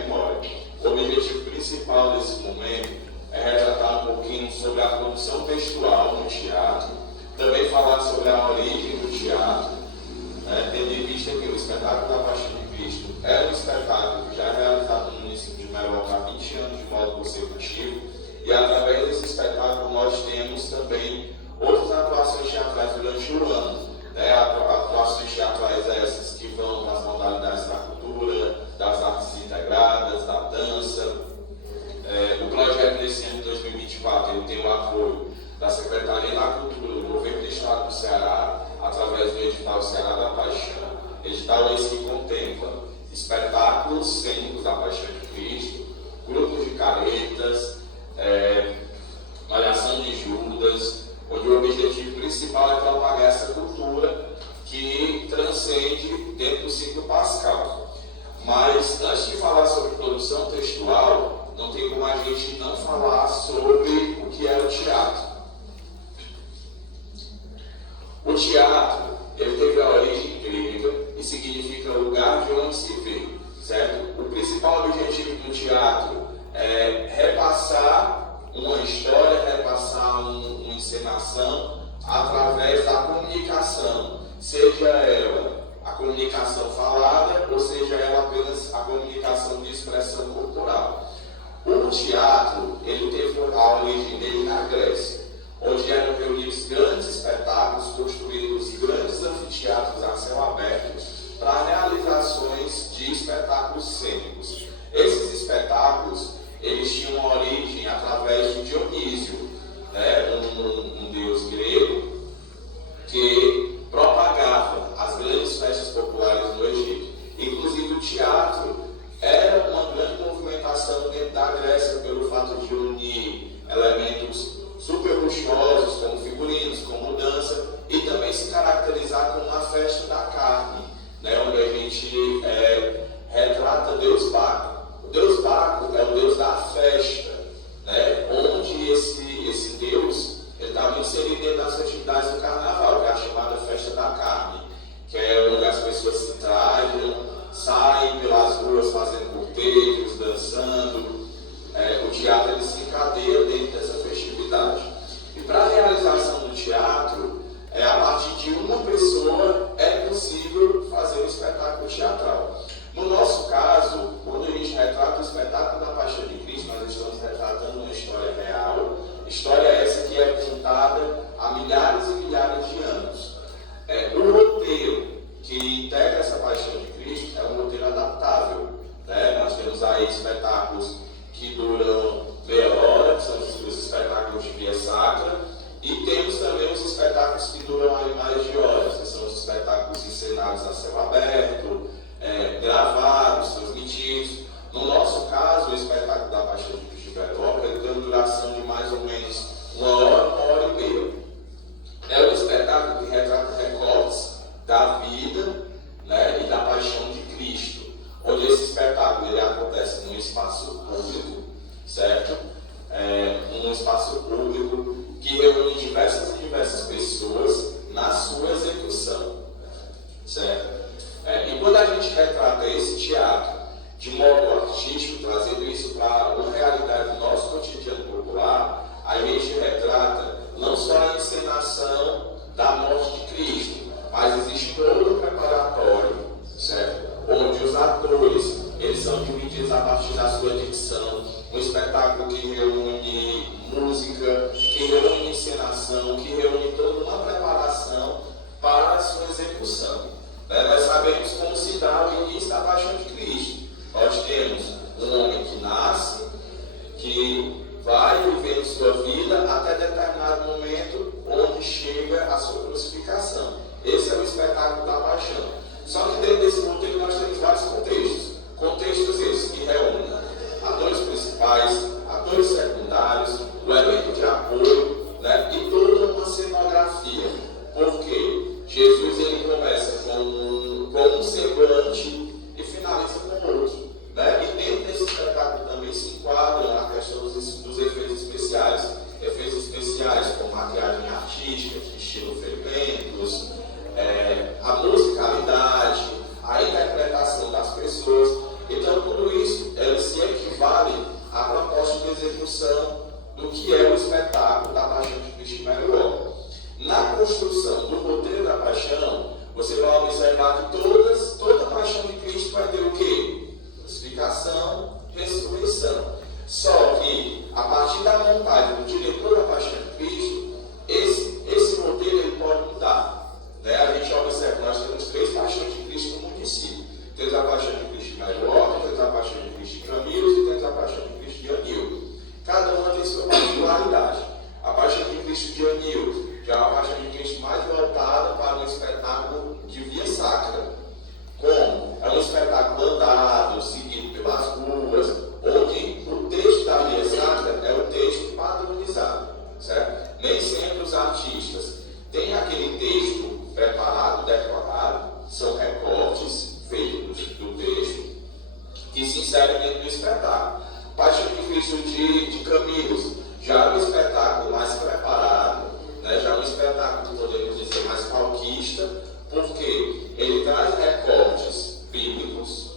memória. O objetivo principal desse momento é retratar um pouquinho sobre a produção textual no teatro, também falar sobre a origem do teatro, tendo em vista que o espetáculo da Paixão de Cristo é um espetáculo já realizado no município de Meroca há 20 anos de modo consecutivo, e através desse espetáculo nós temos também outras atuações teatrais durante o ano. Atuações teatrais essas que vão nas modalidades da cultura, das artes integradas, da dança. O projeto desse ano de 2024 ele tem o apoio da Secretaria da Cultura do Governo do Estado do Ceará, através do edital Ceará da Paixão. Edital esse que contempla espetáculos cênicos da Paixão de Cristo, grupos de caretas, malhação de Judas, onde o objetivo principal é propagar essa cultura que transcende dentro do ciclo pascal. Mas, antes de falar sobre produção textual, não tem como a gente não falar sobre o que é o teatro. O teatro, ele teve a origem grega e significa lugar de onde se vê, certo? O principal objetivo do teatro é repassar uma história, repassar uma encenação através da comunicação, seja ela a comunicação falada ou seja ela apenas a comunicação de expressão corporal. O teatro, ele teve a origem dele na Grécia, onde eram reunidos grandes espetáculos, construídos grandes anfiteatros a céu aberto para realizações de espetáculos cênicos. Esses espetáculos, eles tinham uma origem através de Dionísio, um deus grego que propagava as grandes festas populares do Egito. Inclusive o teatro era uma grande movimentação dentro da Grécia pelo fato de unir elementos super luxuosos, como figurinos, como dança, e também se caracterizar como uma festa da carne, onde a gente retrata Deus Baco. O Deus Baco é o Deus da festa, onde esse Deus estava inserido dentro das festividades do carnaval, que é a chamada festa da carne, que é onde as pessoas se trajam, saem pelas ruas fazendo cortejos, dançando. O teatro ele se encadeia dentro dessa festividade. E para a realização do teatro, a partir de uma pessoa é possível fazer um espetáculo teatral. No nosso caso, quando a gente retrata o espetáculo da Paixão de Cristo, nós estamos retratando uma história real, história essa que é contada há milhares e milhares de anos. O roteiro que integra essa Paixão de Cristo é um roteiro adaptável. Nós temos aí espetáculos que duram meia hora, que são os espetáculos de via sacra, e temos também os espetáculos que duram aí mais de horas, que são os espetáculos encenados a céu aberto, gravados, transmitidos. No nosso caso, o espetáculo da Paixão de Cristo de Meroca tem uma duração de mais ou menos uma hora e meia. É um espetáculo que retrata recortes da vida e da Paixão de Cristo, onde esse espetáculo ele acontece num espaço público, certo? Um espaço público que reúne diversas e diversas pessoas na sua execução, certo? E quando a gente retrata esse teatro de modo artístico, trazendo isso para uma realidade do nosso cotidiano popular, a gente retrata não só a encenação da morte de Cristo, mas existe todo um preparatório, certo? Onde os atores eles são divididos a partir da sua dicção, um espetáculo que reúne música, que reúne encenação, que reúne toda uma preparação para a sua execução. Nós sabemos como se dá o início da Paixão de Cristo. Nós temos um homem que nasce, que vai vivendo sua vida até determinado momento onde chega a sua crucificação. Esse é o espetáculo da Paixão. Só que dentro desse roteiro nós temos vários contextos. Contextos esses que reúnem atores principais, atores secundários, o elenco de apoio, e toda uma cenografia. Porque Jesus ele começa com um semblante e finaliza com outro. E dentro desse espetáculo também se enquadra a questão dos efeitos especiais. Efeitos especiais com maquiagem artística, estilo ferimentos, a musicalidade, a interpretação das pessoas. Então tudo isso é definição do que é o espetáculo da Paixão de Cristo Maior. Na construção do roteiro da Paixão, você vai observar que toda a Paixão de Cristo vai ter o quê? Crucificação, ressurreição. Só que, a partir da montagem do diretor da Paixão de Cristo, esse roteiro ele pode mudar. Né? A gente observa, nós temos 3 Paixões de Cristo no município. Temos a Paixão de Cristo de Maior, temos a Paixão de Cristo de Camilos e temos a Paixão de Cristo de Anil. Cada uma tem sua particularidade. A Paixão de Cristo de Anil já é uma Paixão de Cristo mais voltada para um espetáculo de via sacra. Como? É um espetáculo andado, seguido pelas ruas, onde o texto da via sacra é o texto padronizado, certo? Nem sempre os artistas têm aquele texto preparado, decorado, são recortes feitos do texto que se inserem dentro do espetáculo. Paixão de Cristo de Camilos já é um espetáculo mais preparado, né? Já é um espetáculo, podemos dizer, mais palquista, porque ele traz recortes bíblicos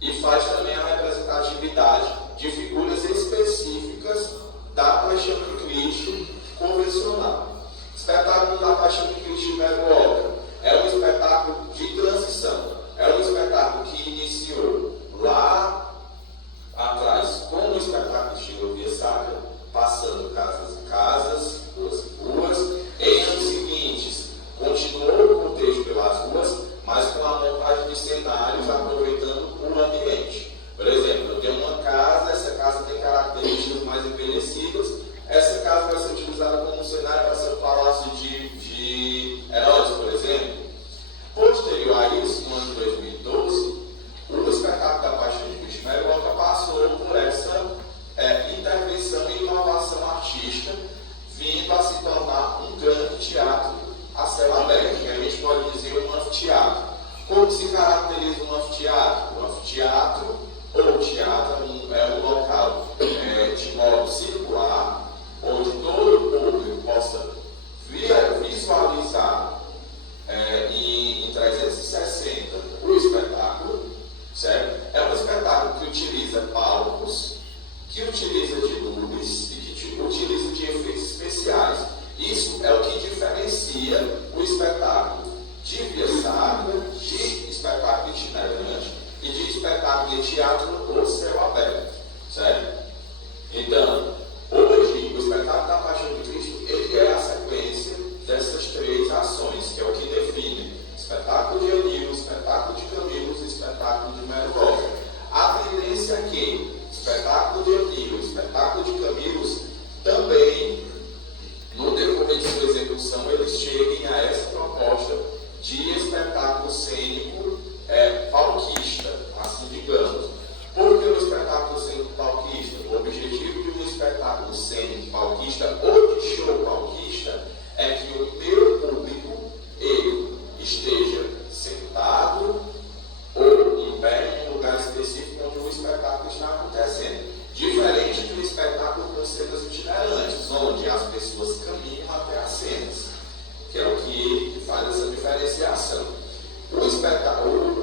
e faz também a representatividade de figuras específicas da Paixão de Cristo convencional. O espetáculo da Paixão de Cristo de Maior é um espetáculo de transição, é um espetáculo que iniciou lá atrás com o espetáculo de estilo via sacra, passando casas e casas, ruas e ruas. Em anos seguintes, continuou o contexto pelas ruas, mas com a montagem de cenários aproveitando o ambiente. Por exemplo, eu tenho uma casa, essa casa tem características mais envelhecidas, essa casa vai ser utilizada como um cenário para ser o palácio de Herodes, por exemplo. Posterior a isso, no ano de 2012, o espetáculo da Paixão de Cristo Maior passou por essa intervenção e inovação artística, vindo a se tornar um grande teatro a céu aberto, que a gente pode dizer um anfiteatro. Como se caracteriza um anfiteatro? O anfiteatro ou teatro é um local de modo circular, onde todo o público possa visualizar em 360 o espetáculo, certo? É um espetáculo que utiliza palcos, que utiliza de luzes e que utiliza de efeitos especiais. Isso é o que diferencia o espetáculo de via sacra, de espetáculo itinerante e de espetáculo de teatro no céu aberto, certo? Então, hoje, o espetáculo da Paixão de Cristo, ele é a sequência dessas 3 ações, que é o que define espetáculo de Anil, espetáculo de Camilos e espetáculo de Maior. A tendência é que espetáculo de Anil, espetáculo de Camilos, também, no decorrer de sua execução, eles cheguem a essa proposta de espetáculo cênico palquista, assim digamos. Por que o espetáculo cênico palquista? O objetivo de um espetáculo cênico palquista ou de show palquista é que o teu público ele esteja sentado ou em pé em um lugar específico onde o espetáculo está acontecendo. Diferente do espetáculo com cenas itinerantes, onde as pessoas caminham até as cenas, que é o que faz essa diferenciação. O espetáculo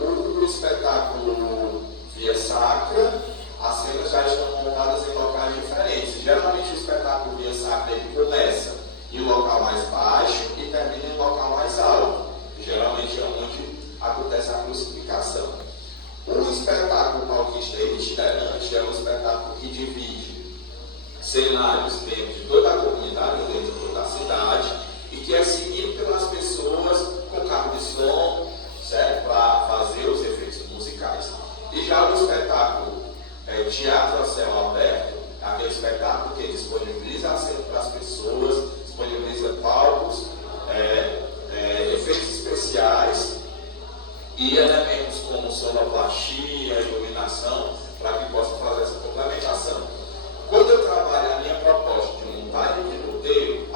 via sacra, as cenas já estão montadas em locais diferentes. Geralmente o espetáculo via sacra ele começa em um local mais baixo e termina em um local mais alto. Geralmente é onde acontece a crucificação. O espetáculo palquista itinerante é um espetáculo que divide cenários dentro de toda a comunidade, dentro de toda a cidade, e que é seguido pelas pessoas com carro de som, certo? Para fazer os efeitos musicais. E já o espetáculo teatro a céu aberto, é aquele espetáculo que disponibiliza assento para as pessoas, disponibiliza palcos, efeitos especiais e elementos como sonoplastia, iluminação, para que possa fazer essa complementação. Quando eu trabalho a minha proposta de montagem de roteiro,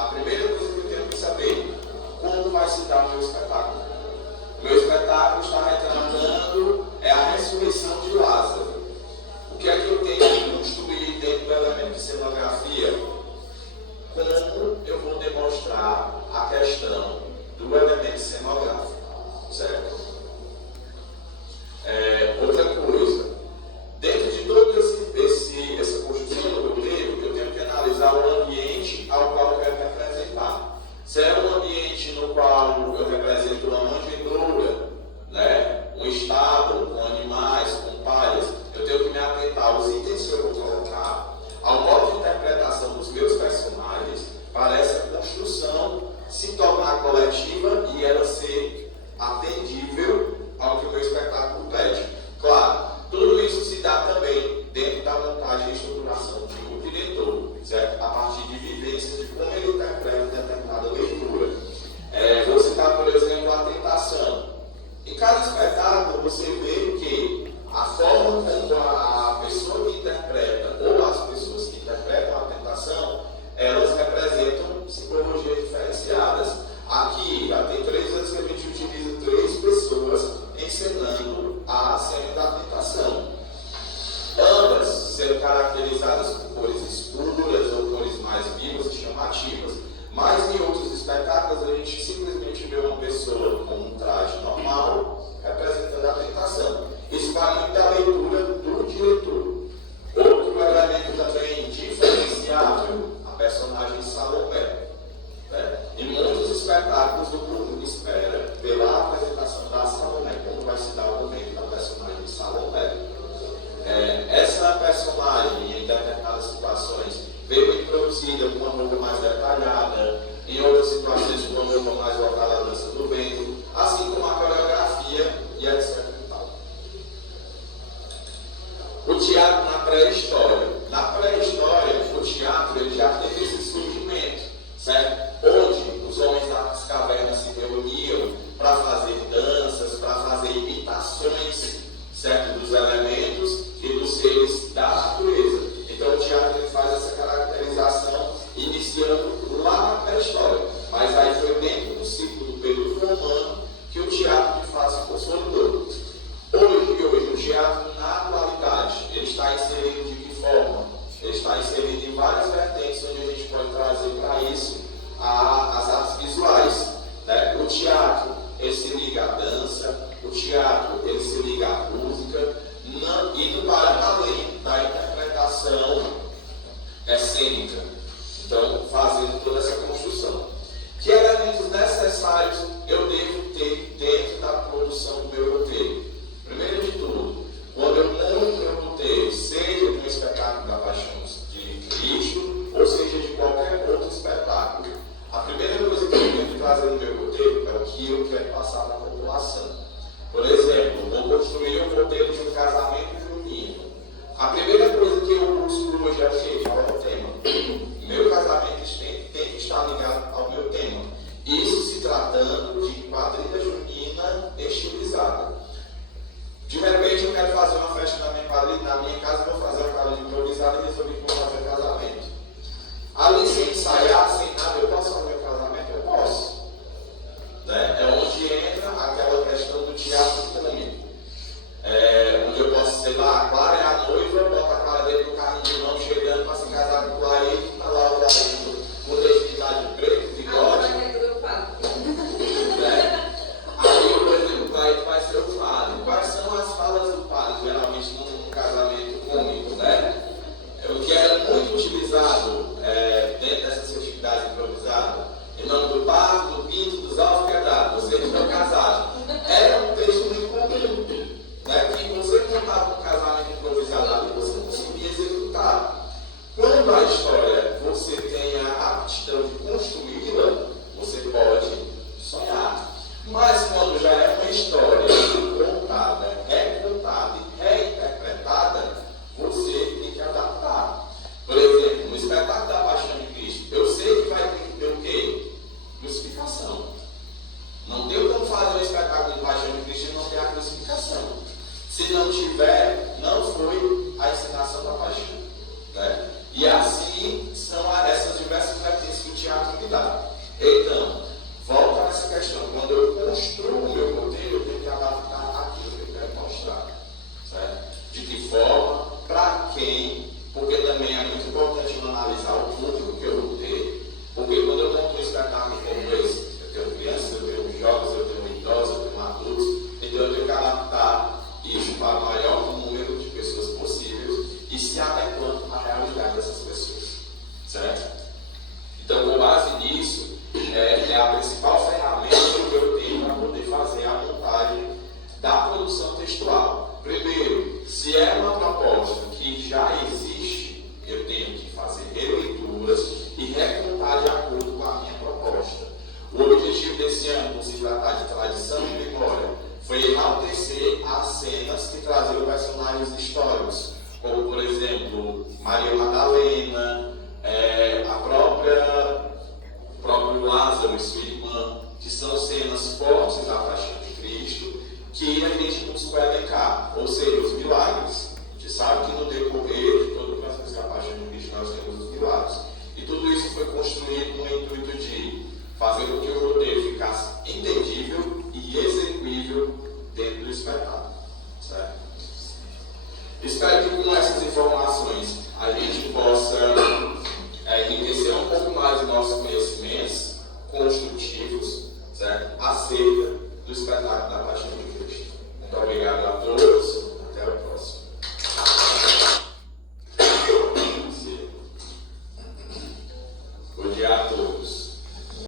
analisar o ambiente ao qual eu quero representar. Se é um ambiente no qual eu represento uma manjedoura, né, um estábulo com animais, com palhas, eu tenho que me atentar aos itens que eu vou colocar, ao modo de interpretação dos meus personagens, para essa construção se tornar coletiva e ela ser atendível ao que o meu espetáculo pede. Claro, tudo isso se dá também dentro da montagem e estruturação de um diretor, certo? A partir de vivências de como ele interpreta determinada leitura. Vou citar, por exemplo, a tentação. Em cada espetáculo você vê que a forma como a pessoa que interpreta ou as pessoas que interpretam a tentação, elas representam psicologias diferenciadas. Aqui, já tem 3 anos que a gente utiliza 3 pessoas encenando a cena da tentação. Ambas sendo caracterizadas por cores escuras ou cores mais vivas e chamativas. Mas em outros espetáculos a gente simplesmente vê uma pessoa com um traje normal representando a tentação. Isso vai muito da leitura do diretor. Outro elemento também diferenciável, a personagem Salomé. Em muitos espetáculos o público espera pela apresentação da Salomé, como vai se dar o momento da personagem Salomé. Essa personagem, em determinadas situações, veio introduzida com uma roupa mais detalhada, em outras situações com uma roupa mais voltada à dança do vento, assim como a coreografia e etc. O teatro na pré-história. Na pré-história, o teatro ele já teve esse surgimento, certo? Onde os homens das cavernas se reuniam para fazer danças, para fazer imitações, certo? Dos elementos e dos seres da natureza. Então o teatro ele faz essa caracterização iniciando lá na pré-história. Mas aí foi dentro do ciclo do período romano que o teatro de fato se consolidou. Hoje, o teatro na atualidade, ele está inserido de que forma? Ele está inserido em várias vertentes onde a gente pode trazer para isso as artes visuais. Né? O teatro, ele se liga à dança, o teatro, ele se liga à música, indo para além da interpretação cênica. Então, fazendo toda essa construção. Que elementos necessários eu devo ter dentro da produção do meu roteiro? Primeiro de tudo, quando eu monto meu roteiro, seja de um espetáculo da Paixão de Cristo, ou seja de qualquer outro espetáculo, a primeira coisa que eu tenho que trazer no meu roteiro é o que eu quero passar para a população. Por exemplo, vou construir um roteiro de um casamento junino. A primeira coisa que eu busco hoje é o quê? Qual é o tema? Meu casamento tem que estar ligado ao meu tema. Isso se tratando de quadrilha junina estilizada. De repente eu quero fazer uma festa na minha quadrilha, na minha casa vou fazer uma quadrilha improvisada e resolvi que vou fazer casamento. Ali sem ensaiar, sem nada, eu posso fazer casamento? Eu posso. Né? É onde entra aquela questão do teatro cômico. Onde eu posso, sei lá, a Clara é a noiva, bota a Clara dentro do carrinho de mão chegando para se casar com o Clarice, está lá o Clarice com identidade preto, bigode. Aí, por exemplo, o Clarice vai ser o padre. Quais são as falas do padre, geralmente num casamento cômico, né? O que é muito utilizado dentro dessas festividades improvisadas, em nome do barco, do pinto, dos alvos quebrados, vocês estão casados. Era um texto muito comum, né? Que você montava um casamento improvisado ali, você não conseguia executar. Quando a história você tem a aptidão de construí-la, você pode sonhar. Mas quando já é uma história contada, recontada e reinterpretada, você tem que adaptar. Por exemplo, no espetáculo da Paixão de Cristo, eu sei que vai ter que ter o quê? Crucificação. Não tem como fazer um espetáculo de Paixão de Cristo e não ter a crucificação. Se não tiver, não foi a encenação da paixão. Né? E assim são essas diversas vertentes que o teatro me dá. Então, volta a essa questão. Quando eu construo o meu roteiro, eu tenho que adaptar foi construído no intuito de fazer com que o roteiro ficasse entendível e execuível dentro do espetáculo. Certo? Espero que com essas informações a gente possa enriquecer um pouco mais os nossos conhecimentos construtivos, certo? Acerca do espetáculo da Paixão de Cristo. Muito obrigado a todos.